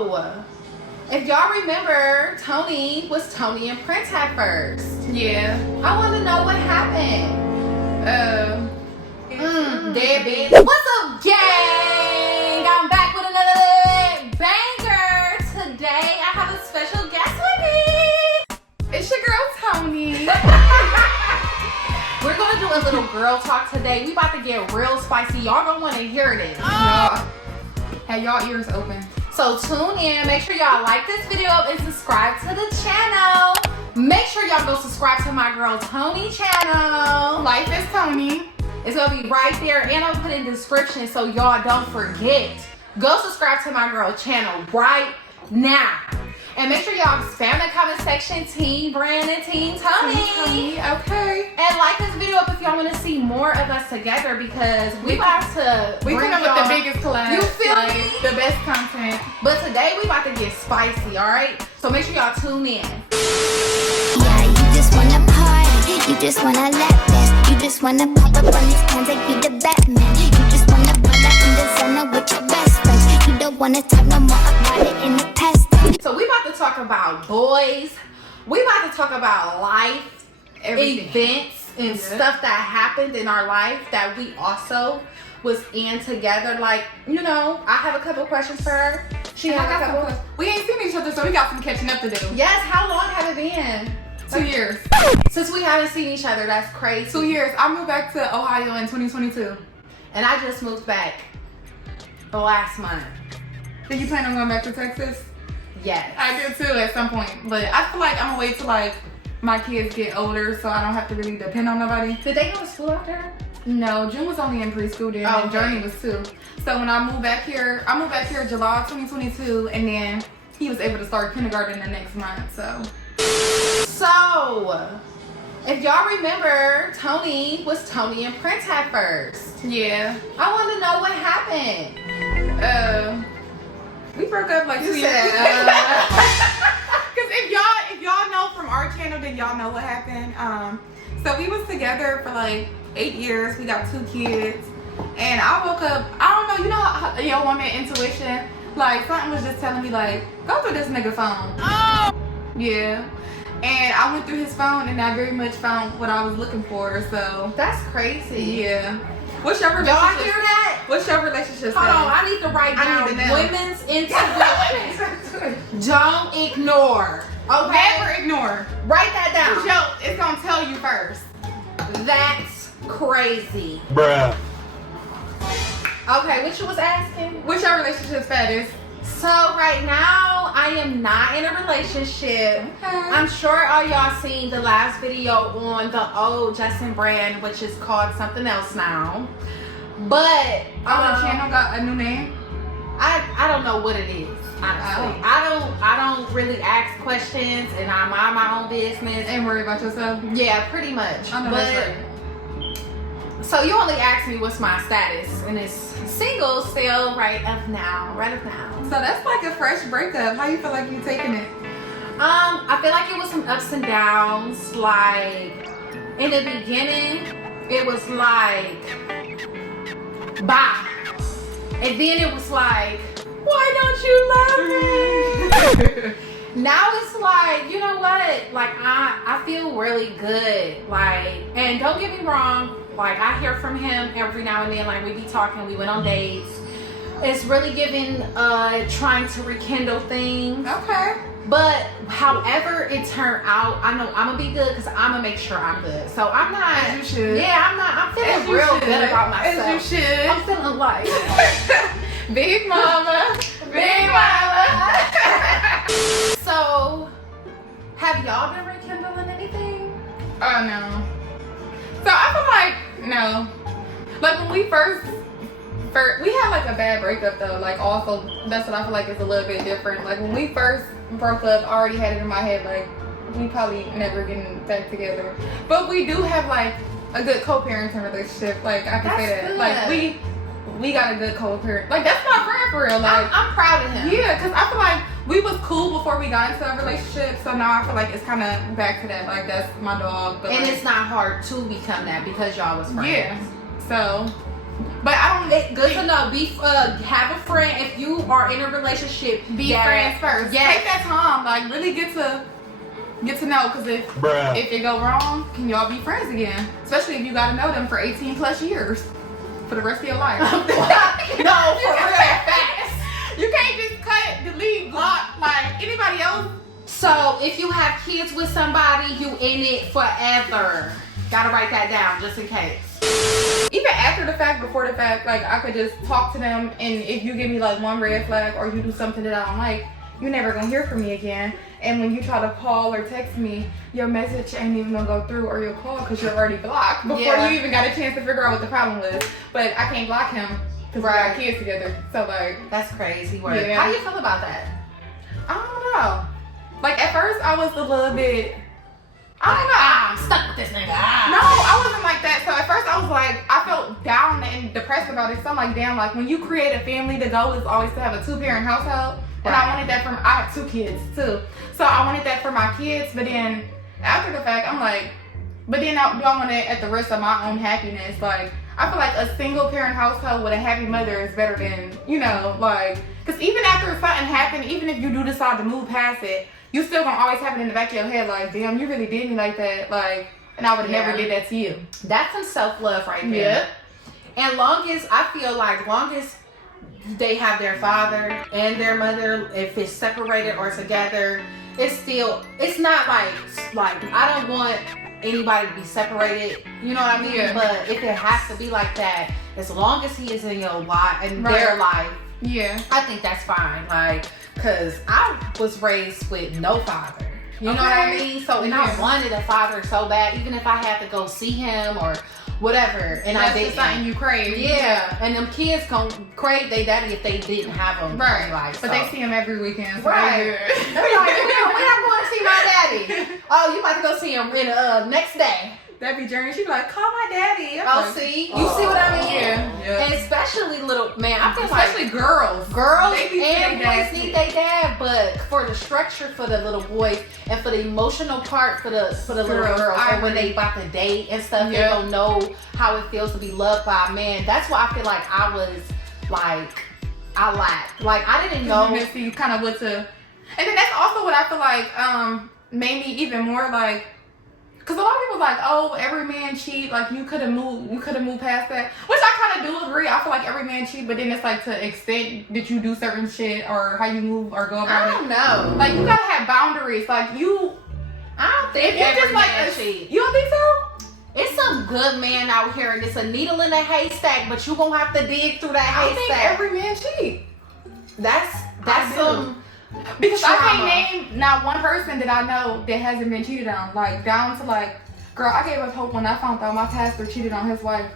So, if y'all remember, Tony was Tony and Prince at first. Yeah. I want to know what happened. Deadbeat. What's up, gang? I'm back with another banger. Today, I have a special guest with me. It's your girl, Tony. We're going to do a little girl talk today. We about to get real spicy. Y'all don't want to hear this. Y'all, have y'all ears open. So tune in. Make sure y'all like this video and subscribe to the channel. Make sure y'all go subscribe to my girl Tony channel. Life is Tony. It's gonna be right there, and I'll put it in the description so y'all don't forget. Go subscribe to my girl channel right now. And make sure y'all spam the comment section, Team Bran and Team Tony. Okay. And like this video up if y'all want to see more of us together, because we about to We bring come up y'all- with the biggest collab. You feel like, me? The best content. But today we about to get spicy, alright? So make sure y'all tune in. Yeah, you just wanna party, you just wanna lap dance, you just wanna pop up on these pants like you the Batman. You just wanna ball out in the center with your best friends. You don't wanna talk no more about it in the past. So we about to talk about boys. We about to talk about life, Everything. events, and stuff that happened in our life that we also was in together. Like, you know, I have a couple questions for her. She And has I a got some couple. questions. We ain't seen each other, so we got some catching up to do. Yes, how long have it been? 2 years. Since we haven't seen each other. That's crazy. 2 years. I moved back to Ohio in 2022. And I just moved back last month. Did you plan on going back to Texas? Yes. I did too at some point, but I feel like I'm gonna wait till like my kids get older so I don't have to really depend on nobody. Did they go to school out there? No, June was only in preschool then, Oh, and okay. Journey was 2. So when I moved back here July 2022, and then he was able to start kindergarten the next month. So, if y'all remember, Tony was Tony and Prince at first. Yeah, I want to know what happened. we broke up like 2 You years said, ago. Cause if y'all know from our channel, then y'all know what happened. So we was together for like 8 years. We got 2 kids, and I woke up. I don't know. You know how your woman intuition, like something was just telling me like, go through this nigga phone. Oh! Yeah. And I went through his phone, and I very much found what I was looking for. So That's crazy. yeah. What's your Y'all relationship? hear that? What's your relationship? Hold on, status? I need to write I down need to know. women's intuition. Don't ignore. Okay? Never ignore. Write that Cause down. it's gonna tell you first. That's crazy. Bruh. Okay, what you was asking? What's your relationship status? So right now, I am not in a relationship. I'm sure all y'all seen the last video on the old Justin Bran, which is called something else now. But Our channel got a new name. I don't know what it is. Honestly, Oh. I don't really ask questions, and I mind my own business. And worry about yourself. Yeah, pretty much. I know But that's right. so you only asked me what's my status, and it's single still right of now. So that's like a fresh breakup. How you feel like you taking it? I feel like it was some ups and downs. Like in the beginning, it was like bye, and then it was like, why don't you love me? Now it's like, you know what? Like I feel really good. Like, and don't get me wrong. Like I hear from him every now and then. Like we be talking. We went on dates. It's really giving trying to rekindle things. Okay. But however it turned out, I know I'm gonna be good because I'm gonna make sure I'm good. So I'm not. As you should. Yeah, I'm not. I'm As feeling you real should. good about myself. As you should. I'm feeling like Big mama. Big mama. So, have y'all been rekindling anything? Oh no. So I feel like no. Like when we first we had like a bad breakup though. Like also that's what I feel like is a little bit different. Like when we first broke up, I already had it in my head like we probably never getting back together. But we do have like a good co-parenting relationship. Like I can say That's that. good. Like we got a good co-parent. Like that's my friend for real. Like I'm proud of him. yeah, because I feel like we was cool before we got into a relationship, so now I feel like it's kind of back to that. Like that's my dog. But And like, it's not hard to become that because y'all was friends. yeah. So But I don't. Good to know. Have a friend if you are in a relationship. Be friends first. Yes. Take that time. Like really get to know, because if it go wrong, can y'all be friends again? Especially if you got to know them for 18 plus years for the rest of your life. No, for real. Facts. You can't just cut, delete, block like anybody else. So if you have kids with somebody, you in it forever. Gotta write that down just in case. Even after the fact, before the fact, like I could just talk to them, and if you give me like one red flag or you do something that I don't like, you're never gonna hear from me again. And when you try to call or text me, your message ain't even gonna go through, or your call, because you're already blocked before you even got a chance to figure out what the problem was. But I can't block him because we got kids together. So like, that's crazy work. Yeah. How do you feel about that? I don't know. Like at first I was a little bit, I don't know. I'm stuck with this nigga. No, I wasn't like that. So at first I was like, I felt down and depressed about it. So I'm like, damn, like when you create a family, the goal is always to have a 2-parent household. And I wanted that I have 2 kids too. So I wanted that for my kids. But then after the fact, I'm like, but then do I want it at the risk of my own happiness? Like, I feel like a single parent household with a happy mother is better than, like, because even after something happened, even if you do decide to move past it, you still gonna always have it in the back of your head, like, damn, you really did me like that, like, and I would have never did that to you. That's some self-love right there. And long as they have their father and their mother, if it's separated or together, it's not like I don't want anybody to be separated, you know what I mean? Yeah. But if it has to be like that, as long as he is in your life, in their life, I think that's fine. Like, cause I was raised with no father. You know what I mean? So, and I wanted a father so bad, even if I had to go see him or whatever. And that's just something you crave. Yeah. And them kids gonna crave their daddy if they didn't have him. Right. Like, but they see him every weekend. So right. They're like, when I'm going to see my daddy. Oh, you about to go see him in next day. That'd be Journey. She'd be like, call my daddy. I'm like, see? You see what I mean? Yeah. And especially little, man, I feel especially like girls. And boys need their dad, but for the structure for the little boys and for the emotional part for the little girls, and when they about to date and stuff, they don't know how it feels to be loved by a man. That's why I feel like I was like, I lacked. Like, I didn't know. You kind of what to, and then that's also what I feel like made me even more like, because a lot of people like, oh, every man cheat. Like you could have moved past that, which I kind of do agree. I feel like every man cheat, but then it's like to extent that you do certain shit or how you move or go about it. I don't know. Like you gotta have boundaries. Like you, I don't think every man cheat. You don't think so? It's some good man out here, and it's a needle in a haystack, but you gonna have to dig through that haystack. I think every man cheat. That's some. Because I can't name not one person that I know that hasn't been cheated on. Like down to like, girl, I gave up hope when I found out my pastor cheated on his wife.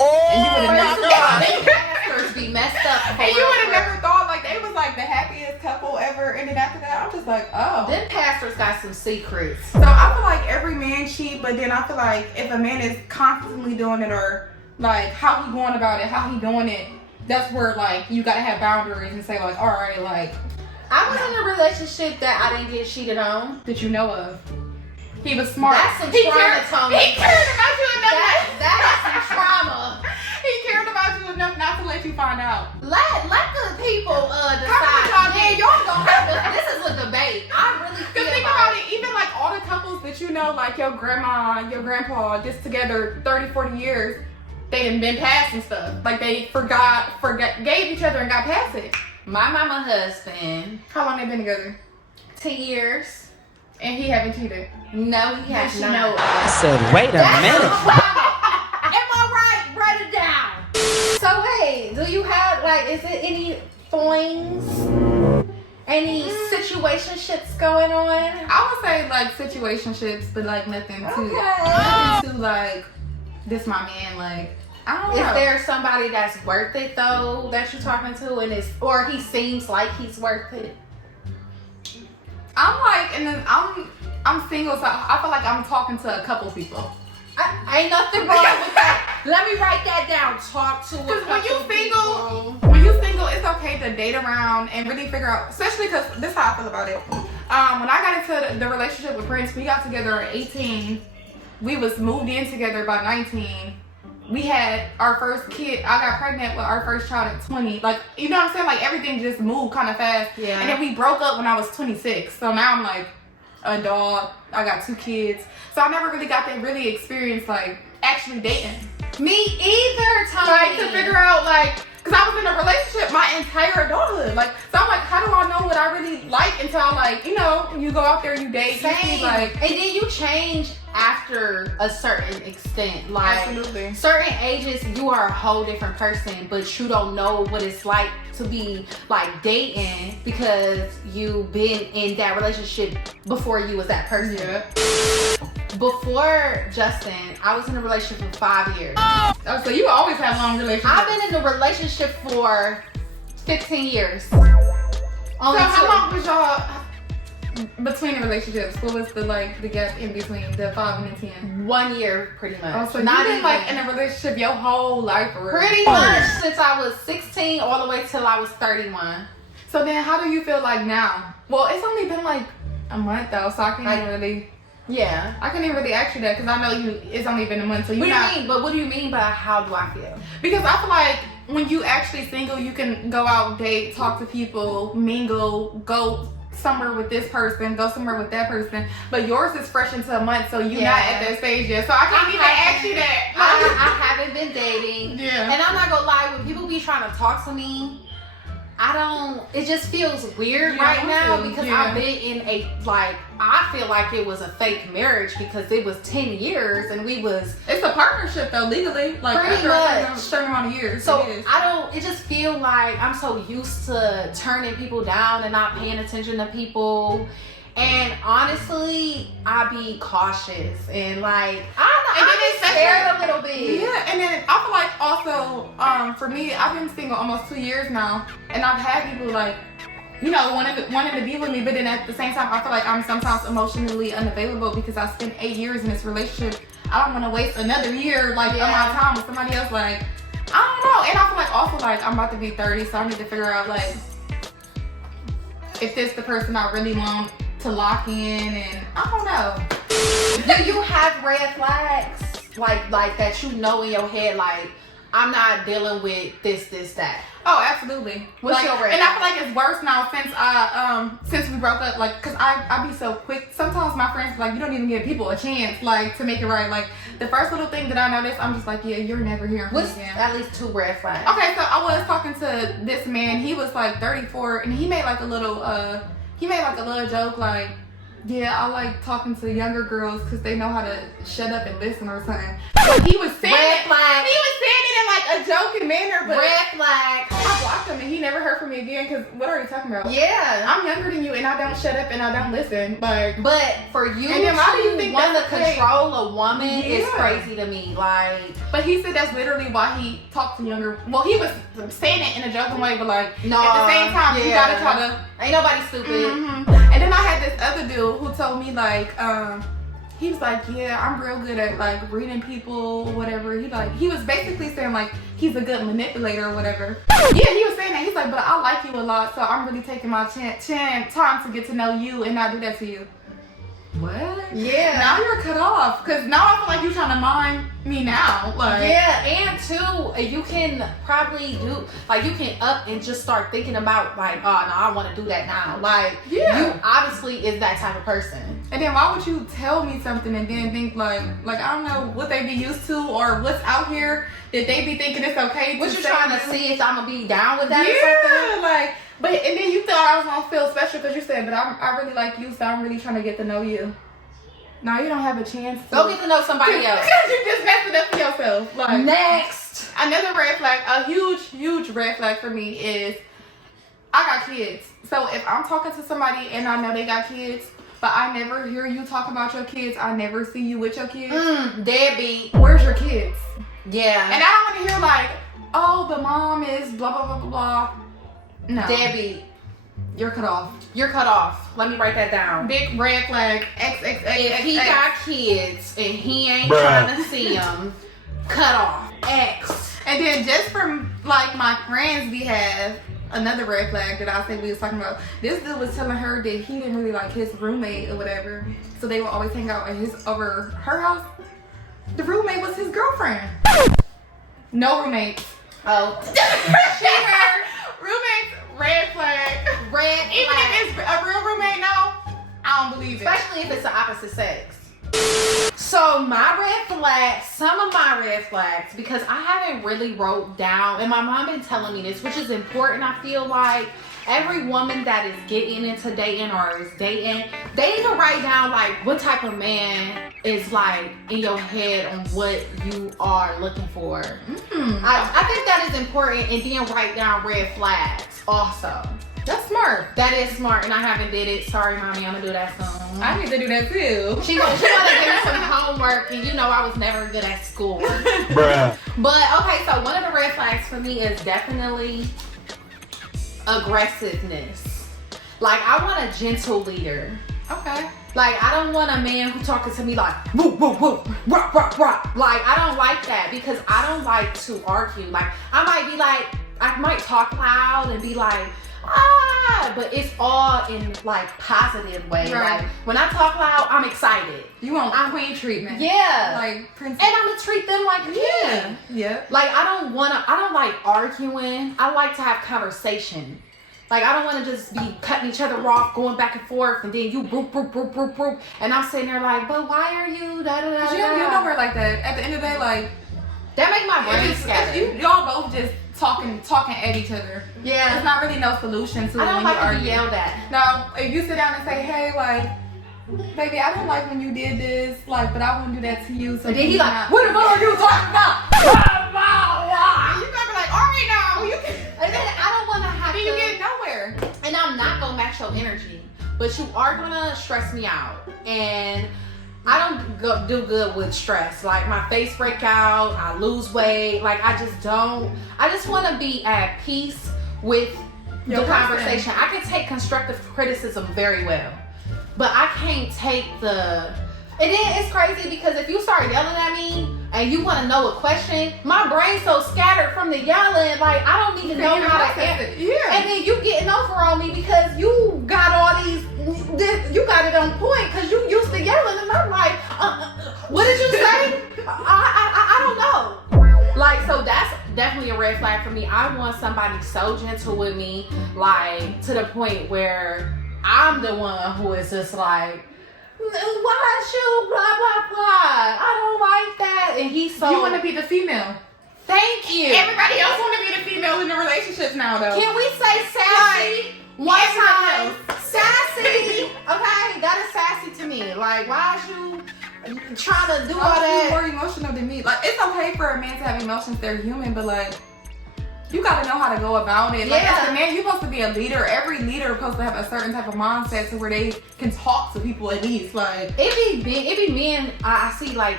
And you would have never thought. Pastors be messed up. And you would have never thought like they was like the happiest couple ever. And then after that, I'm just like, oh. Them pastors got some secrets. So I feel like every man cheat, but then I feel like if a man is constantly doing it or like how he going about it, how he doing it, that's where like you gotta have boundaries and say like, all right, like. I was in a relationship that I didn't get cheated on. That you know of. He was smart. That's some trauma, Tony. He cared about you enough. That is some trauma. He cared about you enough not to let you find out. Let the people decide. Yeah, y'all gonna have to. This is a debate. I really feel think about it. Even like all the couples that you know, like your grandma, your grandpa, just together 30, 40 years, they done been past and stuff. Like they forgot, gave each other and got past it. My mama husband. How long they been together? 10 years. And he haven't cheated? No, he has not. I said, wait a minute. Am I right? Write it down. So wait, do you have like, is it any flings? Any situationships going on? I would say like situationships, but like nothing too like, this my man, like. I don't know. Is there somebody that's worth it though that you're talking to, and or he seems like he's worth it? I'm like, and then I'm single, so I feel like I'm talking to a couple people. Ain't nothing wrong with that. Let me write that down. Talk to a couple people. When you single, it's okay to date around and really figure out, especially because this is how I feel about it. When I got into the relationship with Prince, we got together at 18. We was moved in together by 19. we had our first kid. I got pregnant with our first child at 20. Like, you know what I'm saying? Like, everything just moved kind of fast. Yeah. And then we broke up when I was 26. So now I'm like a dog. I got 2 kids. So I never really got to really experience like actually dating. Me either, Tony. Like, to figure out like, because I was in a relationship my entire adulthood. Like, so I'm like, how do I know what I really like until like, you know, you go out there, you date, you see like. And then you change after a certain extent. Like, Absolutely. certain ages, you are a whole different person, but you don't know what it's like to be like dating because you've been in that relationship before you was that person. Yeah. Before Justin, I was in a relationship for 5 years. Oh, so you always have long relationships. I've been in a relationship for 15 years. So Only how 2. long was y'all between the relationships? What was the gap in between the 5 and the 10? 1 year, pretty much. Oh, so Not you've been even. like in a relationship your whole life, for real? Pretty much since I was 16 all the way till I was 31. So then, how do you feel like now? Well, it's only been like a month though, so I can't Like- even really. Yeah. I can't even really ask you that because I know you. It's only been a month, so you. What do you mean? But what do you mean by how do I feel? Because I feel like when you actually single, you can go out, date, talk to people, mingle, go somewhere with this person, go somewhere with that person. But yours is fresh into a month, so you're not at that stage yet. So I can't even ask you that. I haven't been dating. Yeah. And I'm not gonna lie, when people be trying to talk to me, it just feels weird right now because I've been in I feel like it was a fake marriage because it was 10 years and we was. It's a partnership though, legally. Like Pretty after much. a certain amount of years. So it is. it just feel like I'm so used to turning people down and not paying attention to people. And honestly, I be cautious and like I be scared a little bit. Yeah, and then I feel like also, for me, I've been single almost 2 years now, and I've had people like, you know, wanting to be with me, but then at the same time, I feel like I'm sometimes emotionally unavailable because I spent 8 years in this relationship. I don't want to waste another year like of my time with somebody else. Like, I don't know, and I feel like also like I'm about to be 30, so I need to figure out like if this the person I really want to lock in, and I don't know. Do you have red flags like that you know in your head like I'm not dealing with this, that? Oh, absolutely. What's your red And I feel like it's worse now since we broke up. Like, cause I be so quick. Sometimes my friends be like, you don't even give people a chance, like, to make it right. Like, the first little thing that I noticed, I'm just like, yeah, you're never hearing from me What's again. at least 2 red flags? Okay, so I was talking to this man. He was like 34, and he made like a little joke like, yeah, I like talking to younger girls because they know how to shut up and listen or something. But he was saying Red flag. He was saying it in like a joking manner, but Red flag. I blocked him and he never heard from me again because what are you talking about? Yeah. I'm younger than you and I don't shut up and I don't listen. Like, But for you And then why do you to think want to that's okay? control a woman is Yeah. crazy to me. Like, but he said that's literally why he talked to younger. Well, he was saying it in a joking way, but like no. at the same time, you gotta try to. Ain't nobody stupid. And then I had this other dude who told me like, he was like, yeah, I'm real good at like reading people or whatever. He was basically saying like he's a good manipulator or whatever. Yeah, he was saying that. He's like, but I like you a lot, so I'm really taking my time to get to know you and not do that to you. What? Yeah. Now you're cut off because now I feel like you're trying to mind me now. Like, Yeah, and too, you can probably do like you can up and just start thinking about like, oh no, I want to do that now. Like, Yeah. you obviously is that type of person. And then why would you tell me something and then think like I don't know what they be used to or what's out here that they be thinking it's okay. What you trying to see if I'm gonna be down with that or Yeah, something? like, but and then you thought I was gonna feel special because you said, but I really like you, so I'm really trying to get to know you. Now you don't have a chance to Go get to know somebody else. because you just messed it up for yourself. Like, Next. another red flag, a huge red flag for me is I got kids. So if I'm talking to somebody and I know they got kids, but I never hear you talk about your kids, I never see you with your kids. Deadbeat. Where's your kids? Yeah. And I don't want to hear like, oh, the mom is blah blah blah blah blah. No. Deadbeat. You're cut off. You're cut off. Let me write that down. Big red flag. XXX. If he got kids and he ain't Bruh. trying to see them, cut off. X. And then just from like my friends' behalf, another red flag that I think we was talking about. This dude was telling her that he didn't really like his roommate or whatever, so they would always hang out at over her house. The roommate was his girlfriend. No roommates. Oh. Roommates, red flag. Red Even flag. if it's a real roommate, no, I don't believe it. Especially if it's the opposite sex. So my red flags, some of my red flags, because I haven't really wrote down, and my mom been telling me this, which is important. I feel like every woman that is getting into dating or is dating, they need to write down like what type of man is like in your head on what you are looking for. I think that is important, and then write down red flags also. That's smart. That is smart, and I haven't did it. Sorry, mommy, I'm gonna do that soon. I need to do that too. She wanna give me some homework, and you know I was never good at school. Bruh. But okay, so one of the red flags for me is definitely aggressiveness. Like I want a gentle leader. Okay. Like I don't want a man who talking to me like whoop whoop whoop rock rock rock. Like I don't like that because I don't like to argue. Like I might talk loud and be like but it's all in like positive way. Right. Like when I talk loud, I'm excited. You want queen treatment. Yeah. Like princess. And I'm gonna treat them like a king. Yeah. Like I don't like arguing. I like to have conversation. Like I don't want to just be cutting each other off, going back and forth, and then you boop boop boop boop boop, and I'm sitting there like, but why are you da da da da? You know we're like that. At the end of the day, like that make my brain scatter. Y'all both just talking at each other. Yeah. There's not really no solution to it. I don't when like you to argue. be yelled at. Now, if you sit down and say, hey, like, baby, I don't like when you did this, like, but I wouldn't do that to you. So And then he like, not- what the fuck are you talking about? You gotta be like, all right now, you can. And then I don't want to have Then to. you get nowhere. And I'm not gonna match your energy, but you are gonna stress me out, and I don't do good with stress. Like my face break out, I lose weight. Like I just want to be at peace with Your the person. conversation. I can take constructive criticism very well, but I can't take the. And then it's crazy because if you start yelling at me and you want to know a question, my brain's so scattered from the yelling, like I don't even know how to answer. Yeah. And then you getting over on me because you got all these, you got it on point because you used to yelling, and I'm like, what did you say? I don't know. Like, so that's definitely a red flag for me. I want somebody so gentle with me, like to the point where I'm the one who is just like, why you blah blah blah? I don't like that. And he's so. You want to be the female. Thank you. Everybody else want to be the female in the relationships now, though. Can we say sassy one time? Everybody Sassy. Okay, that is sassy to me. Like, why is you trying to do all Why are you that? more emotional than me? Like, it's okay for a man to have emotions. They're human, but like, you gotta know how to go about it. Like, Yeah. as a man, you're supposed to be a leader. Every leader is supposed to have a certain type of mindset to where they can talk to people at least. Like, It be men. I see, like,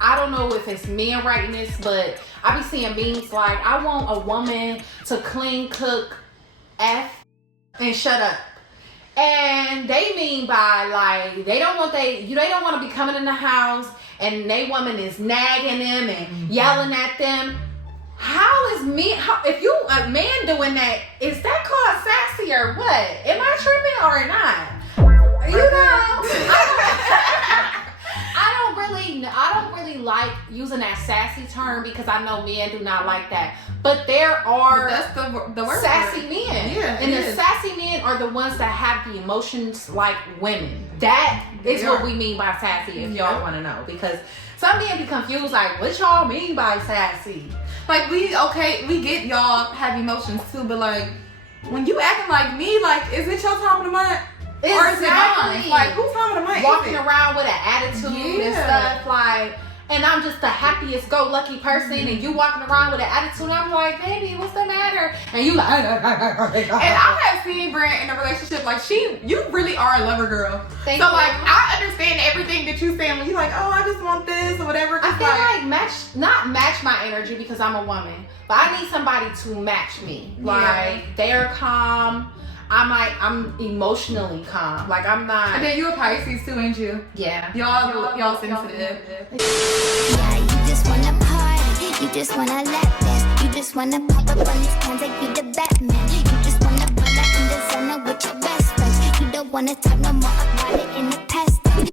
I don't know if it's men writing this, but I be seeing memes like, I want a woman to clean, cook, and shut up. And they mean by like they don't want to be coming in the house and they woman is nagging them and yelling at them. How is me? If you a man doing that, is that called sassy or what? Am I tripping or not? You know, I don't really like using that sassy term because I know men do not like that. But there are that's the word. sassy men. Yeah, And it the is. sassy men are the ones that have the emotions like women. That is They what are. we mean by sassy, if Yeah. y'all want to know. Because some men be confused, like, what y'all mean by sassy? Like, we get y'all have emotions too, but like, when you acting like me, like, is it your time of the month? Or is it mine? Exactly. Like, whose time of the month Walking is it? around with an attitude and Yeah. stuff, like, and I'm just the happiest go lucky person, and you walking around with an attitude, I'm like, baby, what's the matter? And you like, And I have seen Bran in a relationship, like, you really are a lover girl. Thank so, you. like, I understand everything that you saying when you like, oh, I just want this or whatever. I 'cause, feel like not match my energy because I'm a woman, but I need somebody to match me. Yeah. Like, they're calm. I'm emotionally calm. Like, I'm not. And then you a Pisces too, ain't you? Yeah. Y'all sensitive. Yeah, you just wanna party, you just wanna lap dance, you just wanna pop up on these cans like you the Batman. You just wanna pull up in the center with your best friends. You don't wanna talk no more about it in the